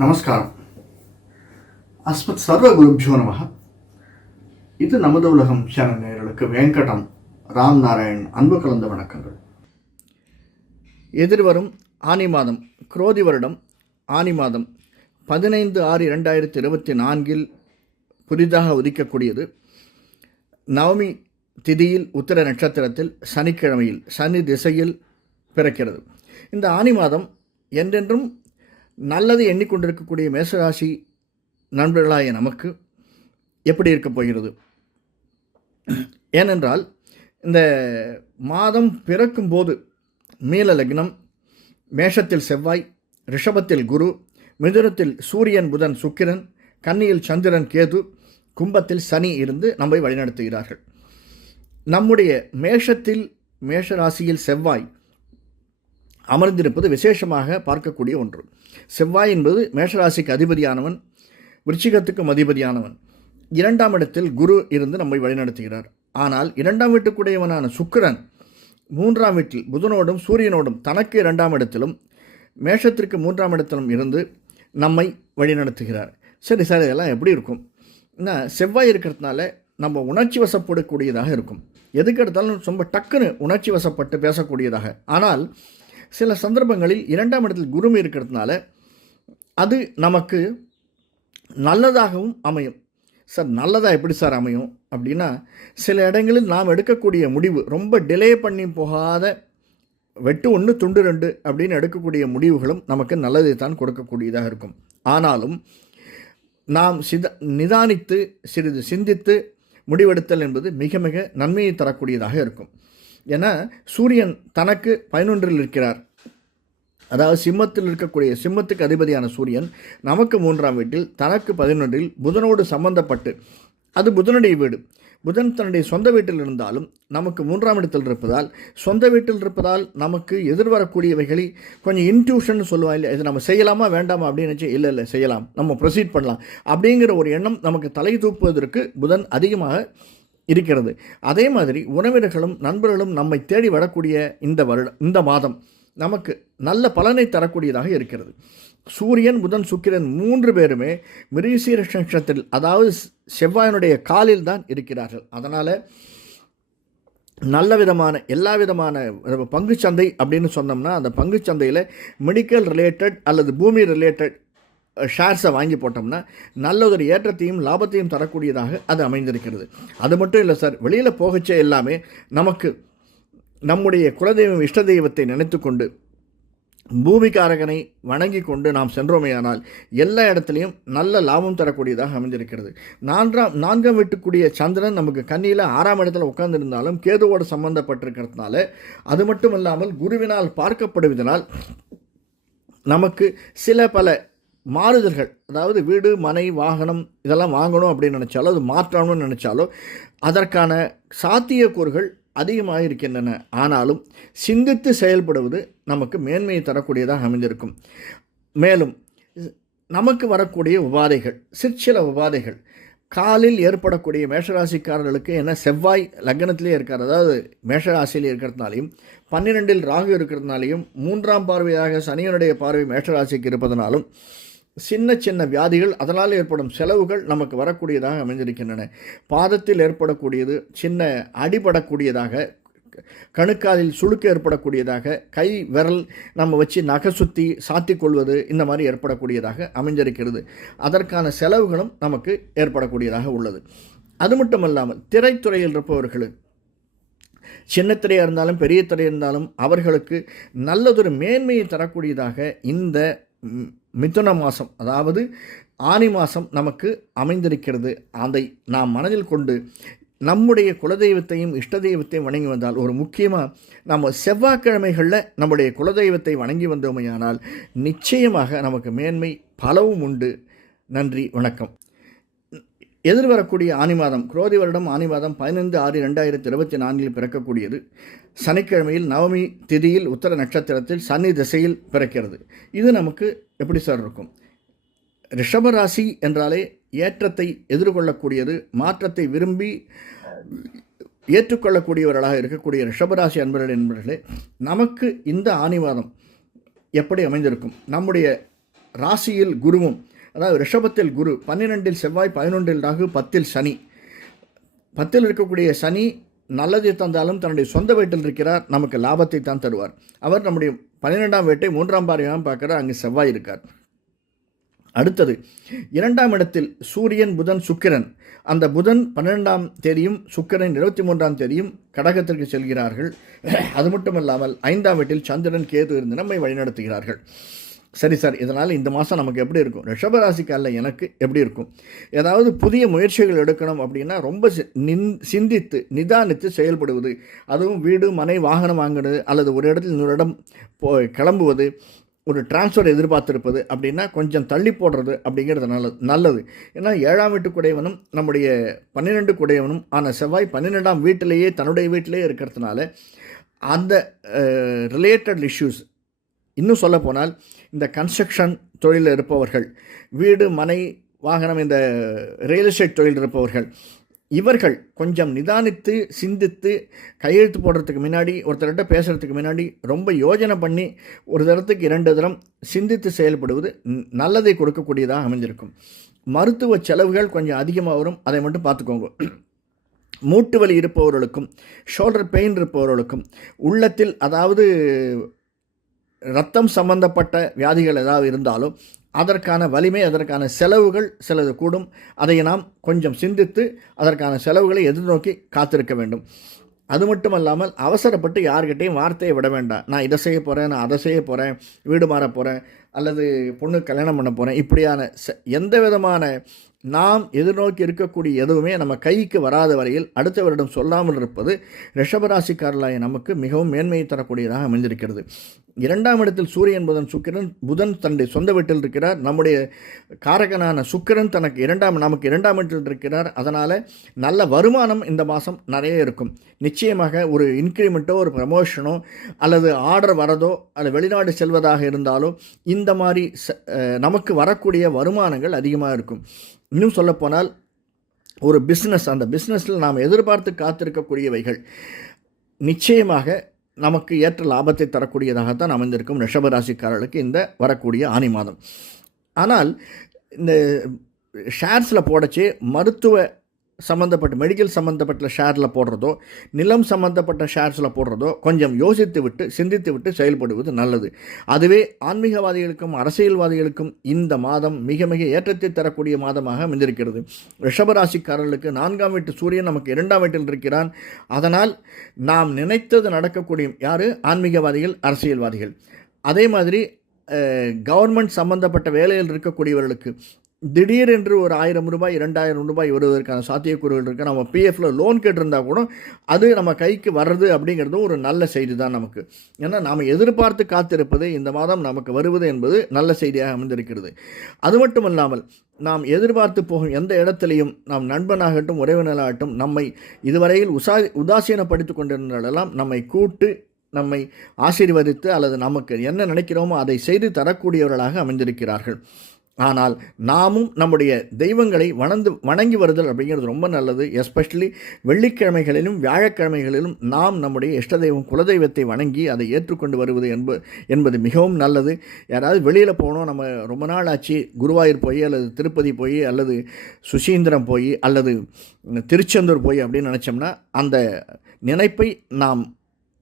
நமஸ்காரம். அஸ்மத் சர்வ குருபியோ நமக இது நமது உலகம் சேனல் நேயர்களுக்கு வெங்கடம் ராம் நாராயண் அன்பு கலந்த வணக்கங்கள். எதிர்வரும் ஆனி மாதம் குரோதி வருடம் ஆனி மாதம் பதினைந்து ஆறு இரண்டாயிரத்தி இருபத்தி நான்கில் புதிதாக உதிக்கக்கூடியது. நவமி திதியில் உத்திர நட்சத்திரத்தில் சனிக்கிழமையில் சனி திசையில் பிறக்கிறது. இந்த ஆனி மாதம் என்றென்றும் நல்லது எண்ணிக்கொண்டிருக்கக்கூடிய மேசராசி நண்பர்களாய நமக்கு எப்படி இருக்கப் போகிறது? ஏனென்றால் இந்த மாதம் பிறக்கும்போது மீல லக்னம் மேஷத்தில் செவ்வாய் ரிஷபத்தில் குரு மிதுனத்தில் சூரியன் புதன் சுக்கிரன் கன்னியில் சந்திரன் கேது கும்பத்தில் சனி இருந்து நம்மை வழிநடத்துகிறார்கள். நம்முடைய மேஷத்தில் மேஷ ராசியில் செவ்வாய் அமர்ந்திருப்பது விசேஷமாக பார்க்கக்கூடிய ஒன்று. செவ்வாய் என்பது மேஷராசிக்கு அதிபதியானவன் விருச்சிகத்துக்கும் அதிபதியானவன். இரண்டாம் இடத்தில் குரு இருந்து நம்மை வழிநடத்துகிறார். ஆனால் இரண்டாம் வீட்டுக்குடையவனான சுக்கிரன் மூன்றாம் வீட்டில் புதனோடும் சூரியனோடும் தனக்கு இரண்டாம் இடத்திலும் மேஷத்திற்கு மூன்றாம் இடத்திலும் இருந்து நம்மை வழிநடத்துகிறார். சரி சார் இதெல்லாம் எப்படி இருக்கும்? என்ன செவ்வாய் இருக்கிறதுனால நம்ம உணர்ச்சி வசப்படக்கூடியதாக இருக்கும். எதுக்கு எடுத்தாலும் ரொம்ப டக்குன்னு உணர்ச்சி வசப்பட்டு பேசக்கூடியதாக. ஆனால் சில சந்தர்ப்பங்களில் இரண்டாம் இடத்தில் குருமி இருக்கிறதுனால அது நமக்கு நல்லதாகவும் அமையும். சார் நல்லதாக எப்படி சார் அமையும்? அப்படின்னா சில இடங்களில் நாம் எடுக்கக்கூடிய முடிவு ரொம்ப டிலே பண்ணி போகாத வெட்டு ஒன்று துண்டு ரெண்டு அப்படின்னு எடுக்கக்கூடிய முடிவுகளும் நமக்கு நல்லதை தான் கொடுக்கக்கூடியதாக இருக்கும். ஆனாலும் நாம் சித நிதானித்து சிறிது சிந்தித்து முடிவெடுத்தல் என்பது மிக மிக நன்மையை தரக்கூடியதாக இருக்கும். ஏன்னா சூரியன் தனக்கு பதினொன்றில் இருக்கிறார். அதாவது சிம்மத்தில் இருக்கக்கூடிய சிம்மத்துக்கு அதிபதியான சூரியன் நமக்கு மூன்றாம் வீட்டில் தனக்கு பதினொன்றில் புதனோடு சம்பந்தப்பட்டு அது புதனுடைய வீடு. புதன் தன்னுடைய சொந்த வீட்டில் இருந்தாலும் நமக்கு மூன்றாம் இடத்தில் இருப்பதால் சொந்த வீட்டில் இருப்பதால் நமக்கு எதிர்வரக்கூடியவைகளை கொஞ்சம் இன்ட்யூஷன் சொல்லுவாங்க இல்லை இது நம்ம செய்யலாமா வேண்டாமா அப்படின்னு நினச்சி இல்லை இல்லை செய்யலாம். நம்ம ப்ரொசீட் பண்ணலாம். அப்படிங்கிற ஒரு எண்ணம் நமக்கு தலை தூக்குவதற்கு புதன் அதிகமாக இருக்கிறது. அதே மாதிரி உறவினர்களும் நண்பர்களும் நம்மை தேடி வரக்கூடிய இந்த வருடம் இந்த மாதம் நமக்கு நல்ல பலனை தரக்கூடியதாக இருக்கிறது. சூரியன் புதன் சுக்கிரன் மூன்று பேருமே மிருகசீரஷ நட்சத்திரத்தில் அதாவது செவ்வாயினுடைய காலில் தான் இருக்கிறார்கள். அதனால் நல்ல விதமான எல்லா விதமான பங்குச்சந்தை அப்படின்னு சொன்னோம்னா அந்த பங்குச்சந்தையில் மெடிக்கல் ரிலேட்டட் அல்லது பூமி ரிலேட்டட் ஷேர்ஸை வாங்கி போட்டோம்னா நல்ல ஒரு ஏற்றத்தையும் லாபத்தையும் தரக்கூடியதாக அது அமைந்திருக்கிறது. அது மட்டும் இல்லை சார் வெளியில் போகச்சே எல்லாமே நமக்கு நம்முடைய குலதெய்வம் இஷ்ட தெய்வத்தை நினைத்து கொண்டு பூமிக்காரகனை வணங்கி கொண்டு நாம் சென்றோமேயானால் எல்லா இடத்துலையும் நல்ல லாபம் தரக்கூடியதாக அமைந்திருக்கிறது. நான்காம் நான்காம் வீட்டுக்குரிய சந்திரன் நமக்கு கண்ணியில் ஆறாம் இடத்துல உட்கார்ந்திருந்தாலும் கேதுவோடு சம்பந்தப்பட்டிருக்கிறதுனால அது மட்டும் இல்லாமல் குருவினால் பார்க்கப்படுவதனால் நமக்கு சில பல மாறுதல்கள் அதாவது வீடு மனை வாகனம் இதெல்லாம் வாங்கணும் அப்படின்னு நினச்சாலோ அது மாற்றணும்னு நினச்சாலோ அதற்கான சாத்தியக்கூறுகள் அதிகமாக இருக்கின்றன. ஆனாலும் சிந்தித்து செயல்படுவது நமக்கு மேன்மையை தரக்கூடியதாக அமைந்திருக்கும். மேலும் நமக்கு வரக்கூடிய உபாதைகள் சிற்சில உபாதைகள் காலில் ஏற்படக்கூடிய மேஷராசிக்காரர்களுக்கு என்ன செவ்வாய் லக்னத்திலே இருக்கார். அதாவது மேஷராசியில் இருக்கிறதுனாலையும் பன்னிரெண்டில் ராகு இருக்கிறதுனாலையும் மூன்றாம் பார்வையாக சனியனுடைய பார்வை மேஷராசிக்கு இருப்பதனாலும் சின்ன சின்ன வியாதிகள் அதனால் ஏற்படும் செலவுகள் நமக்கு வரக்கூடியதாக அமைந்திருக்கின்றன. பாதத்தில் ஏற்படக்கூடியது சின்ன அடிபடக்கூடியதாக கணுக்காலில் சுழுக்க ஏற்படக்கூடியதாக கை விரல் நம்ம வச்சு நகை சுற்றி சாத்தி கொள்வது இந்த மாதிரி ஏற்படக்கூடியதாக அமைஞ்சிருக்கிறது அதற்கான செலவுகளும் நமக்கு ஏற்படக்கூடியதாக உள்ளது. அது மட்டும் இல்லாமல் திரைத்துறையில் இருப்பவர்களுக்கு சின்ன திரையாக இருந்தாலும் பெரிய திரையாக இருந்தாலும் அவர்களுக்கு நல்லதொரு மேன்மையை தரக்கூடியதாக இந்த மிதுன மாதம் அதாவது ஆனி மாதம் நமக்கு அமைந்திருக்கிறது. அதை நாம் மனதில் கொண்டு நம்முடைய குலதெய்வத்தையும் இஷ்ட தெய்வத்தையும் வணங்கி வந்தால் ஒரு முக்கியமாக நம்ம செவ்வாய்க்கிழமைகளில் நம்முடைய குலதெய்வத்தை வணங்கி வந்தோமையானால் நிச்சயமாக நமக்கு மேன்மை பலவும் உண்டு. நன்றி வணக்கம். எதிர்வரக்கூடிய ஆனி மாதம் குரோதி வருடம் ஆனி மாதம் பதினைந்து ஆறு ரெண்டாயிரத்தி இருபத்தி நான்கில் பிறக்கக்கூடியது. சனிக்கிழமையில் நவமி திதியில் உத்தர நட்சத்திரத்தில் சனி திசையில் பிறக்கிறது. இது நமக்கு எப்படி சார் இருக்கும்? ரிஷபராசி என்றாலே ஏற்றத்தை எதிர்கொள்ளக்கூடியது மாற்றத்தை விரும்பி ஏற்றுக்கொள்ளக்கூடியவர்களாக இருக்கக்கூடிய ரிஷபராசி அன்பர்கள் என்பவர்களே நமக்கு இந்த ஆணிவாதம் எப்படி அமைந்திருக்கும்? நம்முடைய ராசியில் குருவும் அதாவது ரிஷபத்தில் குரு பன்னிரெண்டில் செவ்வாய் பதினொன்றில் ராகு பத்தில் சனி. பத்தில் இருக்கக்கூடிய சனி நல்லதை தந்தாலும் தன்னுடைய சொந்த வீட்டில் இருக்கிறார் நமக்கு லாபத்தை தான் தருவார். அவர் நம்முடைய பன்னிரெண்டாம் வீட்டை மூன்றாம் பாரியாக பார்க்கிறார் அங்கு செவ்வாய் இருக்கார். அடுத்தது இரண்டாம் இடத்தில் சூரியன் புதன் சுக்கிரன். அந்த புதன் பன்னிரெண்டாம் தேதியும் சுக்கிரன் இருபத்தி மூன்றாம் தேதியும் கடகத்திற்கு செல்கிறார்கள். அது மட்டுமல்லாமல் ஐந்தாம் வீட்டில் சந்திரன் கேது இருந்து நம்மை வழிநடத்துகிறார்கள். சரி சார் இதனால் இந்த மாதம் நமக்கு எப்படி இருக்கும்? ரிஷபராசிக்காலில் எனக்கு எப்படி இருக்கும்? ஏதாவது புதிய முயற்சிகள் எடுக்கணும் அப்படின்னா ரொம்ப சி- நின் சிந்தித்து நிதானித்து செயல்படுவது அதுவும் வீடு மனை வாகனம் வாங்குறது அல்லது ஒரு இடத்துல இன்னொரு இடம் போ கிளம்புவது ஒரு டிரான்ஸ்ஃபர் எதிர்பார்த்துருப்பது அப்படின்னா கொஞ்சம் தள்ளி போடுறது அப்படிங்கிறது நல்லது நல்லது. ஏன்னா ஏழாம் வீட்டு குடையவனும் நம்முடைய பன்னிரெண்டு குடையவனும் ஆன செவ்வாய் பன்னிரெண்டாம் வீட்டிலேயே தன்னுடைய வீட்டிலேயே இருக்கிறதுனால அந்த ரிலேட்டட் இஷ்யூஸ் இன்னும் சொல்லப்போனால் இந்த கன்ஸ்ட்ரக்ஷன் தொழிலில் இருப்பவர்கள் வீடு மனை வாகனம் இந்த ரியல் எஸ்டேட் தொழில் இருப்பவர்கள் இவர்கள் கொஞ்சம் நிதானித்து சிந்தித்து கையெழுத்து போடுறதுக்கு முன்னாடி ஒருத்தர்கிட்ட பேசுகிறதுக்கு முன்னாடி ரொம்ப யோஜனை பண்ணி ஒரு தரத்துக்கு இரண்டு தரம் சிந்தித்து செயல்படுவது நல்லதை கொடுக்கக்கூடியதாக அமைஞ்சிருக்கும். மருத்துவ செலவுகள் கொஞ்சம் அதிகமாக வரும் அதை மட்டும் பார்த்துக்கோங்க. மூட்டு வலி இருப்பவர்களுக்கும் ஷோல்டர் பெயின் இருப்பவர்களுக்கும் உள்ளத்தில் அதாவது ரத்தம் சம்பந்தப்பட்ட வியாதிகள் ஏதாவது இருந்தாலும் அதற்கான வலிமை அதற்கான செலவுகள் சிலது கூடும். அதை நாம் கொஞ்சம் சிந்தித்து அதற்கான செலவுகளை எதிர்நோக்கி காத்திருக்க வேண்டும். அது மட்டும் அல்லாமல் அவசரப்பட்டு யார்கிட்டையும் வார்த்தையை விட வேண்டாம். நான் இதை செய்ய போகிறேன் நான் அதை செய்ய போகிறேன் வீடு மாற போகிறேன் அல்லது பொண்ணு கல்யாணம் பண்ண போகிறேன் இப்படியான எந்த விதமான நாம் எதிர்நோக்கி இருக்கக்கூடிய எதுவுமே நம்ம கைக்கு வராத வரையில் அடுத்த வருடம் சொல்லாமல் இருப்பது ரிஷபராசிக்காரலாய நமக்கு மிகவும் மேன்மையை தரக்கூடியதாக அமைந்திருக்கிறது. இரண்டாம் இடத்தில் சூரியன் புதன் சுக்கிரன். புதன் தன்னுடைய சொந்த வீட்டில் இருக்கிறார். நம்முடைய காரகனான சுக்கிரன் தனக்கு இரண்டாம் நமக்கு இரண்டாம் வீட்டில் இருக்கிறார். அதனால் நல்ல வருமானம் இந்த மாதம் நிறைய இருக்கும். நிச்சயமாக ஒரு இன்க்ரிமெண்ட்டோ ஒரு ப்ரமோஷனோ அல்லது ஆர்டர் வரதோ அல்லது வெளிநாடு செல்வதாக இருந்தாலோ இந்த மாதிரி ச- நமக்கு வரக்கூடிய வருமானங்கள் அதிகமாக இருக்கும். இன்னும் சொல்லப்போனால் ஒரு பிஸ்னஸ் அந்த பிஸ்னஸில் நாம் எதிர்பார்த்து காத்திருக்கக்கூடியவைகள் நிச்சயமாக நமக்கு ஏற்ற லாபத்தை தரக்கூடியதாகத்தான் அமைந்திருக்கும் ரிஷபராசிக்காரர்களுக்கு இந்த வரக்கூடிய ஆணி மாதம். ஆனால் இந்த ஷேர்ஸில் போடச்சே மருத்துவ சம்மந்தப்பட்ட மெடிக்கல் சம்மந்தப்பட்ட ஷேரில் போடுறதோ நிலம் சம்மந்தப்பட்ட ஷேர்ஸில் போடுறதோ கொஞ்சம் யோசித்து விட்டு சிந்தித்து விட்டு செயல்படுவது நல்லது. அதுவே ஆன்மீகவாதிகளுக்கும் அரசியல்வாதிகளுக்கும் இந்த மாதம் மிக மிக ஏற்றத்தை தரக்கூடிய மாதமாக அமைந்திருக்கிறது. ரிஷபராசிக்காரர்களுக்கு நான்காம் வீட்டு சூரியன் நமக்கு இரண்டாம் வீட்டில் இருக்கிறான். அதனால் நாம் நினைத்தது நடக்கக்கூடிய யார்? ஆன்மீகவாதிகள் அரசியல்வாதிகள். அதே மாதிரி கவர்மெண்ட் சம்பந்தப்பட்ட வேலையில் இருக்கக்கூடியவர்களுக்கு திடீரென்று ஒரு ஆயிரம் ரூபாய் இரண்டாயிரம் ரூபாய் வருவதற்கான சாத்தியக்கூறுகள் இருக்குது நம்ம பிஎஃப்ல லோன் கேட்டிருந்தா கூட அது நம்ம கைக்கு வர்றது அப்படிங்கிறதும் ஒரு நல்ல செய்தி தான் நமக்கு. ஏன்னா நாம் எதிர்பார்த்து காத்திருப்பது இந்த மாதம் நமக்கு வருவது என்பது நல்ல செய்தியாக அமைந்திருக்கிறது. அது மட்டும் இல்லாமல் நாம் எதிர்பார்த்து போகும் எந்த இடத்திலையும் நாம் நண்பனாகட்டும் உறவினராகட்டும் நம்மை இதுவரையில் உசா உதாசீனப்படுத்தி கொண்டிருந்தாலெல்லாம் நம்மை கூட்டு நம்மை ஆசீர்வதித்து அல்லது நமக்கு என்ன நினைக்கிறோமோ அதை செய்து தரக்கூடியவர்களாக அமைந்திருக்கிறார்கள். ஆனால் நாமும் நம்முடைய தெய்வங்களை வணந்து வணங்கி வருதல் அப்படிங்கிறது ரொம்ப நல்லது. எஸ்பெஷலி வெள்ளிக்கிழமைகளிலும் வியாழக்கிழமைகளிலும் நாம் நம்முடைய இஷ்ட தெய்வம் குலதெய்வத்தை வணங்கி அதை ஏற்றுக்கொண்டு வருவது என்பது என்பது மிகவும் நல்லது. யாராவது வெளியில் போனோம் நம்ம ரொம்ப நாள் ஆச்சு குருவாயூர் போய் அல்லது திருப்பதி போய் அல்லது சுசீந்திரம் போய் அல்லது திருச்செந்தூர் போய் அப்படின்னு நினச்சோம்னா அந்த நினைப்பை நாம்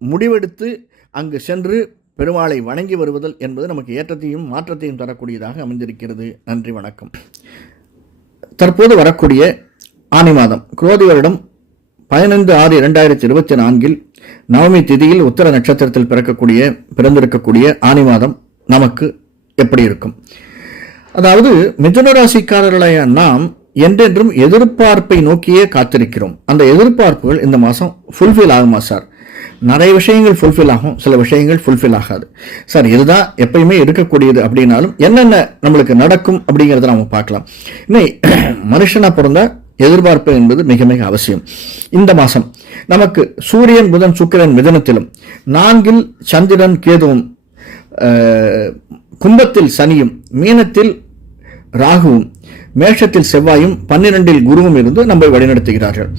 முடிவெடுத்து அங்கு சென்று பெருமாளை வணங்கி வருவதல் என்பது நமக்கு ஏற்றத்தையும் மாற்றத்தையும் தரக்கூடியதாக அமைந்திருக்கிறது. நன்றி வணக்கம். தற்போது வரக்கூடிய ஆனி மாதம் குரோதி வருடம் பதினைந்து ஆறு இரண்டாயிரத்தி இருபத்தி நான்கில் நவமி திதியில் உத்தர நட்சத்திரத்தில் பிறக்கக்கூடிய பிறந்திருக்கக்கூடிய ஆனி மாதம் நமக்கு எப்படி இருக்கும்? அதாவது மிதுன ராசிக்காரர்களாய நாம் என்றென்றும் எதிர்பார்ப்பை நோக்கியே காத்திருக்கிறோம். அந்த எதிர்பார்ப்புகள் இந்த மாதம் ஃபுல்ஃபில் ஆகுமா சார்? நிறைய விஷயங்கள் ஃபுல்ஃபில் ஆகும். சில விஷயங்கள் ஃபுல்ஃபில் ஆகாது. சார் இதுதான் எப்பயுமே இருக்கக்கூடியது அப்படின்னாலும் என்னென்ன நம்மளுக்கு நடக்கும் அப்படிங்கிறத நம்ம பார்க்கலாம். இன்னும் மனுஷனாக பிறந்த எதிர்பார்ப்பு என்பது மிக மிக அவசியம். இந்த மாதம் நமக்கு சூரியன் புதன் சுக்கிரன் மிதனத்திலும் நான்கில் சந்திரன் கேதுவும் கும்பத்தில் சனியும் மீனத்தில் ராகுவும் மேஷத்தில் செவ்வாயும் பன்னிரெண்டில் குருவும் இருந்து நம்மை வழிநடத்துகிறார்கள்.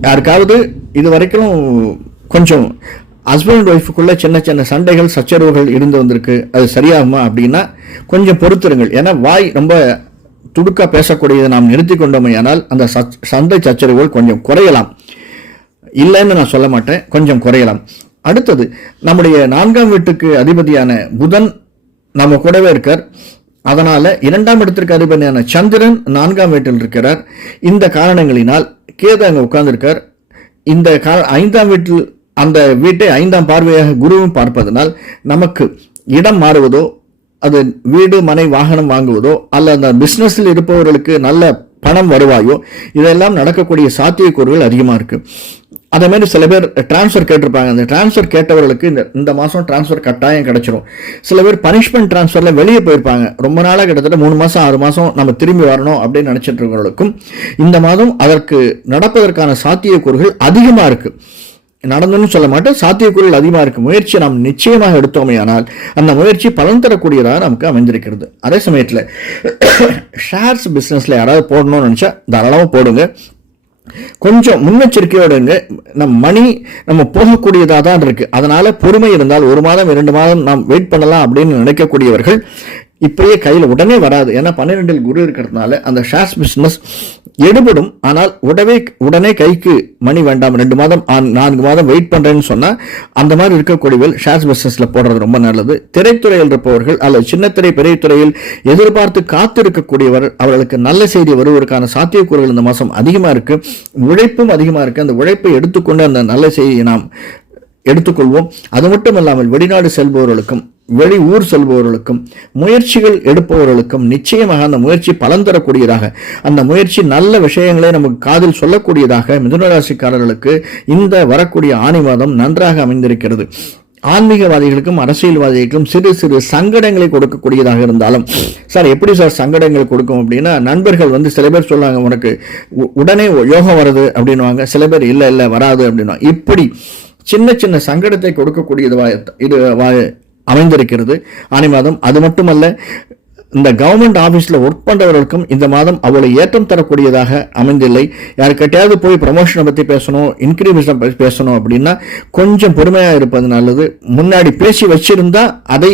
யாருக்காவது இது வரைக்கும் கொஞ்சம் ஹஸ்பண்ட் அண்ட் சின்ன சின்ன சண்டைகள் சச்சரவுகள் இருந்து வந்திருக்கு. அது சரியாகுமா அப்படின்னா கொஞ்சம் பொறுத்திருங்கள். ஏன்னா வாய் ரொம்ப துடுக்காக பேசக்கூடியதை நாம் நிறுத்தி கொண்டோமையானால் அந்த சச்- சண்டை சச்சரவுகள் கொஞ்சம் குறையலாம். இல்லைன்னு நான் சொல்ல மாட்டேன். கொஞ்சம் குறையலாம். அடுத்தது நம்முடைய நான்காம் வீட்டுக்கு அதிபதியான புதன் நம்ம கூடவே இருக்கார். அதனால் இரண்டாம் இடத்திற்கு அதிபதியான சந்திரன் நான்காம் வீட்டில் இருக்கிறார். இந்த காரணங்களினால் கேது அங்கே உட்கார்ந்திருக்கார். இந்த கா ஐந்தாம் வீட்டில் அந்த வீட்டை ஐந்தாம் பார்வையாக குருவும் பார்ப்பதனால் நமக்கு இடம் மாறுவதோ அது வீடு மனை வாகனம் வாங்குவதோ அல்ல அந்த பிஸ்னஸில் இருப்பவர்களுக்கு நல்ல பணம் வருவாயோ இதெல்லாம் நடக்கக்கூடிய சாத்தியக்கூறுகள் அதிகமாக இருக்குது அதே மாதிரி சில பேர் டிரான்ஸ்ஃபர் கேட்டிருப்பாங்க. அந்த டிரான்ஸ்ஃபர் கேட்டவர்களுக்கு இந்த இந்த மாதம் டிரான்ஸ்ஃபர் கட்டாயம் கிடைச்சிரும். சில பேர் பனிஷ்மெண்ட் டிரான்ஸ்ஃபரில் வெளியே போயிருப்பாங்க. ரொம்ப நாளாக கிட்டத்தட்ட மூணு மாதம் ஆறு மாதம் நம்ம திரும்பி வரணும் அப்படின்னு நினைச்சிட்டு இருக்கிறவர்களுக்கும் இந்த மாதம் அதற்கு நடப்பதற்கான சாத்தியக்கூறுகள் அதிகமாக இருக்குது நடந்துன்னு சொல்ல மாட்டேன் சாத்தியக்கூறுகள் அதிகமாக இருக்கும் முயற்சியை நாம் நிச்சயமாக எடுத்தோமேயானால் அந்த முயற்சி பலன் தரக்கூடியதாக நமக்கு அமைந்திருக்கிறது. அதே சமயத்தில் ஷேர்ஸ் பிஸ்னஸில் யாராவது போடணும்னு நினச்சா தாராளமாக போடுங்க. கொஞ்சம் முன்னெச்சரிக்கையோடுங்க நம் நம்ம மணி நம்ம போகக்கூடியதாக தான் இருக்கு. அதனால பொறுமை இருந்தால் ஒரு மாதம் இரண்டு மாதம் நாம் வெயிட் பண்ணலாம் அப்படின்னு நினைக்கக்கூடியவர்கள் இப்பயே கையில் உடனே வராது. ஏன்னா பன்னிரெண்டில் குரு இருக்கிறதுனால அந்த ஷேர்ஸ் பிஸ்னஸ் எடுபடும். ஆனால் உடவே உடனே கைக்கு மணி வேண்டாம். ரெண்டு மாதம் ஆ- நான்கு மாதம் வெயிட் பண்ணுறேன்னு சொன்னால் அந்த மாதிரி இருக்கக்கூடியவர்கள் ஷேர்ஸ் பிஸ்னஸில் போடுறது ரொம்ப நல்லது. திரைத்துறையில் இருப்பவர்கள் அல்லது சின்னத்திரை பெரிய துறையில் எதிர்பார்த்து காத்திருக்கக்கூடியவர் அவர்களுக்கு நல்ல செய்தி வருவதற்கான சாத்தியக்கூறுகள் இந்த மாதம் அதிகமாக இருக்கு. உழைப்பும் அதிகமாக இருக்குது அந்த உழைப்பை எடுத்துக்கொண்டு அந்த நல்ல செய்தியை நாம் எடுத்துக்கொள்வோம். அது மட்டும் இல்லாமல் வெளிநாடு செல்பவர்களுக்கும் வெளி ஊர் செல்பவர்களுக்கும் முயற்சிகள் எடுப்பவர்களுக்கும் நிச்சயமாக அந்த முயற்சி பலன் தரக்கூடியதாக அந்த முயற்சி நல்ல விஷயங்களை நமக்கு காதில் சொல்லக்கூடியதாக மிதுனராசிக்காரர்களுக்கு இந்த வரக்கூடிய ஆணி மாதம் நன்றாக அமைந்திருக்கிறது. ஆன்மீகவாதிகளுக்கும் அரசியல்வாதிகளுக்கும் சிறு சிறு சங்கடங்களை கொடுக்கக்கூடியதாக இருந்தாலும் சார் எப்படி சார் சங்கடங்கள் கொடுக்கும் அப்படின்னா நண்பர்கள் வந்து சில பேர் சொல்லுவாங்க உனக்கு உ- உடனே யோகம் வருது அப்படின்னுவாங்க. சில பேர் இல்லை இல்லை வராது அப்படின்வாங்க இப்படி சின்ன சின்ன சங்கடத்தை கொடுக்கக்கூடியதுவா இது அமைந்திருக்கிறது. ஆனி மாதம் அது மட்டுமல்ல இந்த கவர்மெண்ட் ஆஃபீஸில் ஒர்க் பண்ணுறவர்களுக்கும் இந்த மாதம் அவ்வளோ ஏற்றம் தரக்கூடியதாக அமைந்தில்லை. யாருக்கிட்டையாவது போய் ப்ரமோஷனை பற்றி பேசணும் இன்க்ரிமெண்ட்ஸை பற்றி பேசணும் அப்படின்னா கொஞ்சம் பொறுமையாக இருப்பது நல்லது. முன்னாடி பேசி வச்சிருந்தால் அதை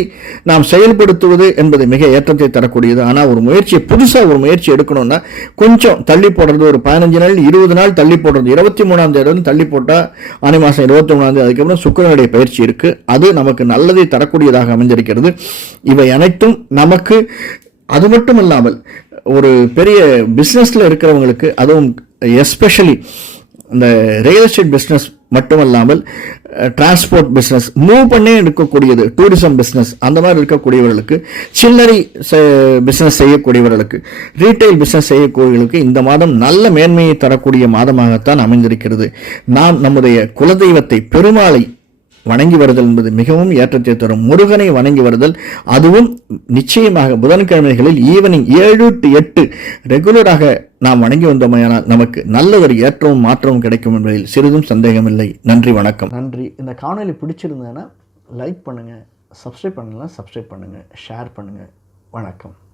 நாம் செயல்படுத்துவது என்பது மிக ஏற்றத்தை தரக்கூடியது. ஆனால் ஒரு முயற்சியை புதுசாக ஒரு முயற்சி எடுக்கணும்னா கொஞ்சம் தள்ளி போடுறது ஒரு பதினஞ்சு நாள் இருபது நாள் தள்ளி போடுறது இருபத்தி மூணாம் தேதி வந்து தள்ளி போட்டால் ஆனி மாதம் இருபத்தி மூணாம் தேதி அதுக்கப்புறம் சுக்கரனுடைய பயிற்சி இருக்குது அது நமக்கு நல்லதை தரக்கூடியதாக அமைந்திருக்கிறது. இவை அனைத்தும் நமக்கு அது மட்டும் இல்லாமல் ஒரு பெரிய பிஸ்னஸில் இருக்கிறவங்களுக்கு அதுவும் எஸ்பெஷலி இந்த ரியல் எஸ்டேட் பிஸ்னஸ் மட்டுமல்லாமல் டிரான்ஸ்போர்ட் பிஸ்னஸ் மூவ் பண்ணே இருக்கக்கூடியது டூரிசம் பிஸ்னஸ் அந்த மாதிரி இருக்கக்கூடியவர்களுக்கு சில்லறை பிஸ்னஸ் செய்யக்கூடியவர்களுக்கு ரீட்டைல் பிஸ்னஸ் செய்யக்கூடியவர்களுக்கு இந்த மாதம் நல்ல மேன்மையை தரக்கூடிய மாதமாகத்தான் அமைந்திருக்கிறது. நாம் நம்முடைய குலதெய்வத்தை பெருமாளை வணங்கி வருதல் என்பது மிகவும் ஏற்றத்தை தரும். முருகனை வணங்கி வருதல் அதுவும் நிச்சயமாக புதன்கிழமைகளில் ஈவினிங் ஏழு டு எட்டு ரெகுலராக நாம் வணங்கி வந்தோமையானால் நமக்கு நல்ல ஒரு ஏற்றமும் மாற்றமும் கிடைக்கும் என்பதில் சிறிதும் சந்தேகமில்லை. நன்றி வணக்கம். நன்றி. இந்த காணொளி பிடிச்சிருந்ததுன்னா லைக் பண்ணுங்கள் சப்ஸ்கிரைப் பண்ணலாம் சப்ஸ்கிரைப் பண்ணுங்கள் ஷேர் பண்ணுங்கள் வணக்கம்.